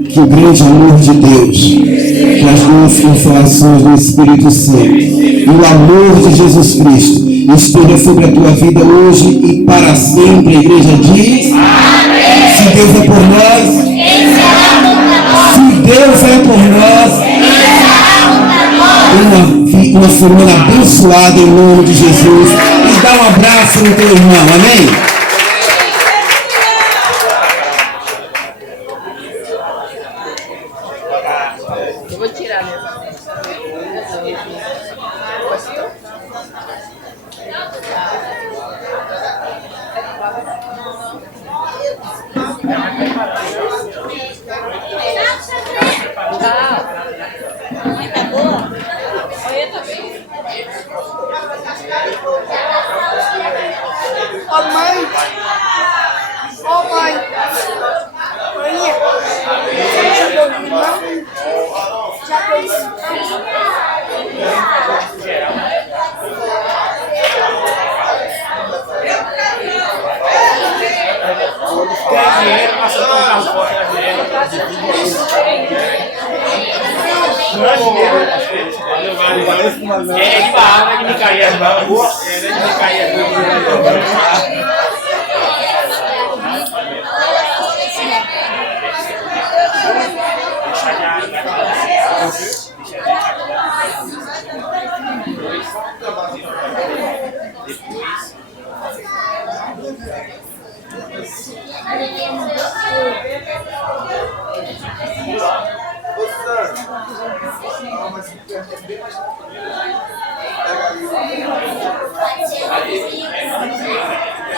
Que o grande amor de Deus, que as duas consolações do Espírito Santo e o amor de Jesus Cristo esteja sobre a tua vida hoje e para sempre. A igreja diz: amém. Se Deus é por nós, se Deus é por nós, uma semana abençoada em nome de Jesus. E dá um abraço no teu irmão, amém? Eu vou tirar mesmo. Mãe, tá boa? Oi, tá bem? Ô mãe! Ô mãe! Maninha! Já deu irmão? Já deu Quer dinheiro, passa tão carro forte na dinheiro. Não é dinheiro, é de barra, não é de Micaías, não. É de Micaías, não.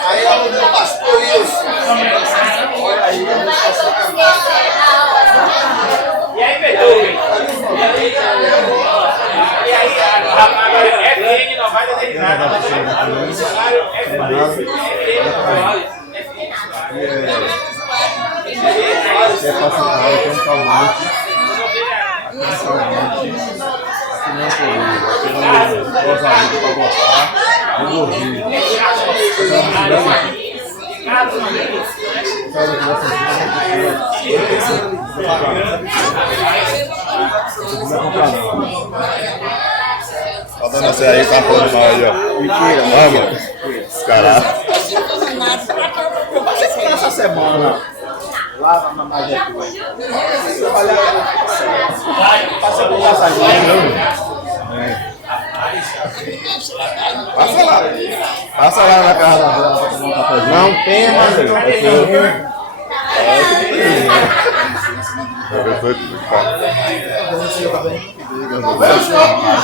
Aí é o pastor isso. Olha aí. E aí, Pedro? E aí, agora é FM, não vai dar nada. Missionário FM. Quer facilitar, tem um calmante. Aqui não é polícia, aqui não é gozamento para botar, não ouvir. Não comprar não. Ó, dona Zé aí, tá falando mal aí, ó. Mentira, mano. Caralho. essa semana. Lava na magia aqui. Passa por passageiro. Passa lá. Passa lá na casa da Zé pra tomar um cafezinho. Não tem, mano.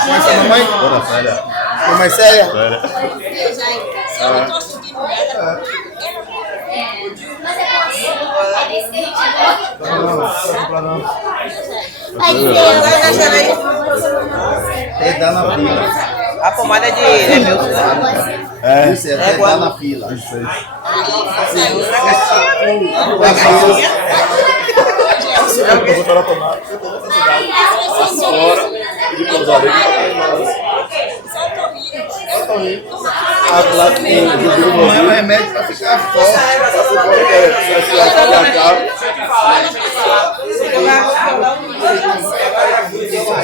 Conhece a mamãe? Dona Célia. Ficou mais séria? Sério. Se eu não tô sentindo nada, Dedar na fila. A pomada de Emilson. É, isso é dedar na fila. Isso aí. Eu vou para tomar. Agora, pedir para os amigos. Não é um remédio para ficar forte.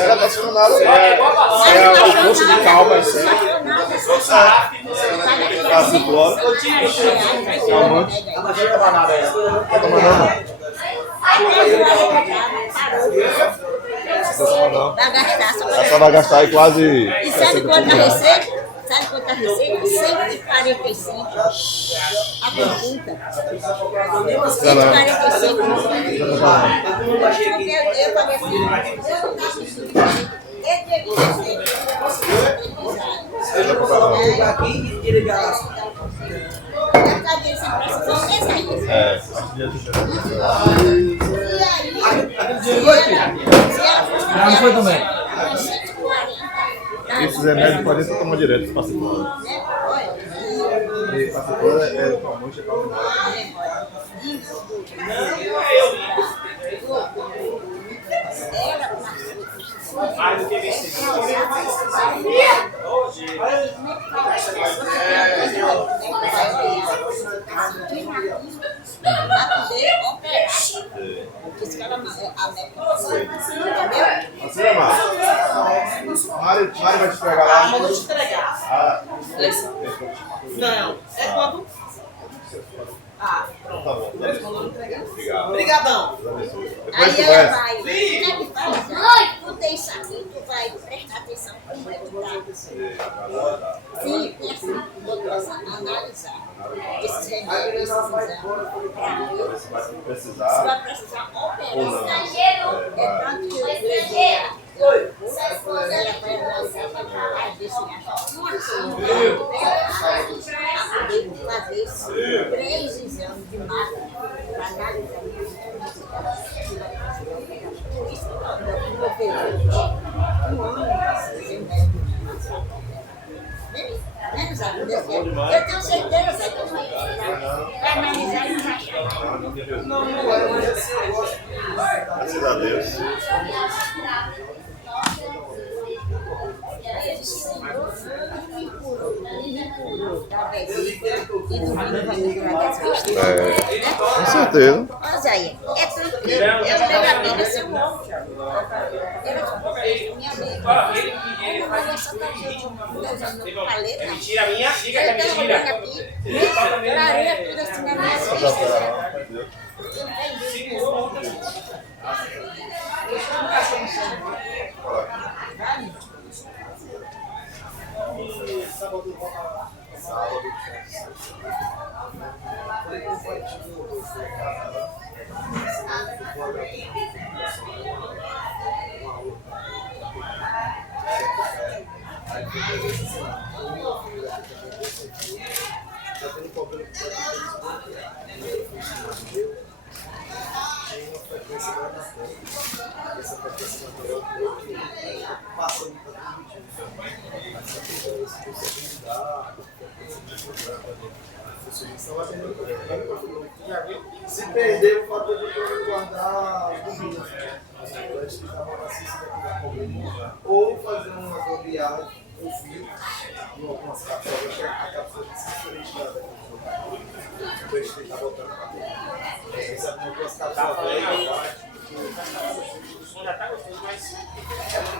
Ela está sendo nada. É o curso de calma. A ciclone. Não vai tomar nada. Não tomar nada. Ela vai gastar aí quase. E sabe quanto a receita? Sabe quanto a receita? 145. A consulta. 145. Não foi também. Esses remédios podem ser tomar direto para ciclone. E para ciclone é comum chegar no Mais do que vencedor. Assim, Mário vai te pegar lá. Vou te entregar. Não, é quando? Ah, pronto. Tá bom. Obrigado. Obrigadão. Aí ela vai, o que é que faz? Tu tem isso aqui, tu vai prestar atenção como é que tá. Sim, e assim, doutor, analisar esses remédios, esses exames, para ver se Precisar. vai precisar operar. É tanto que eu levei ela vai analisar para ver se acha uma coisa para poder fazer 3 exames de máquina para analisar por isso que meu período um ano menos acontecer. Eu tenho certeza que vai analisar e não achar. Graças a Deus. Com certeza. Olha aí, é tranquilo. Eu pego a Bíblia e eu monto. Minha amiga. Eu vou essa paleta. É mentira minha? Diga que é mentira. Aqui, traria tudo assim na minha frente. Se perder, o fato de eu guardar comida. Ou fazer uma gambiarra com fio em algumas cápsulas, que a cápsula de 6 da depois de estar botando para dentro. Essa é uma cápsulas.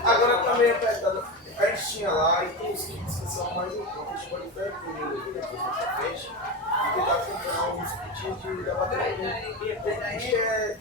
Agora também apertada. A gente tinha lá e tem os kits que são mais em conta. A gente pode até por depois na frente e tentar comprar uns kits de bateria.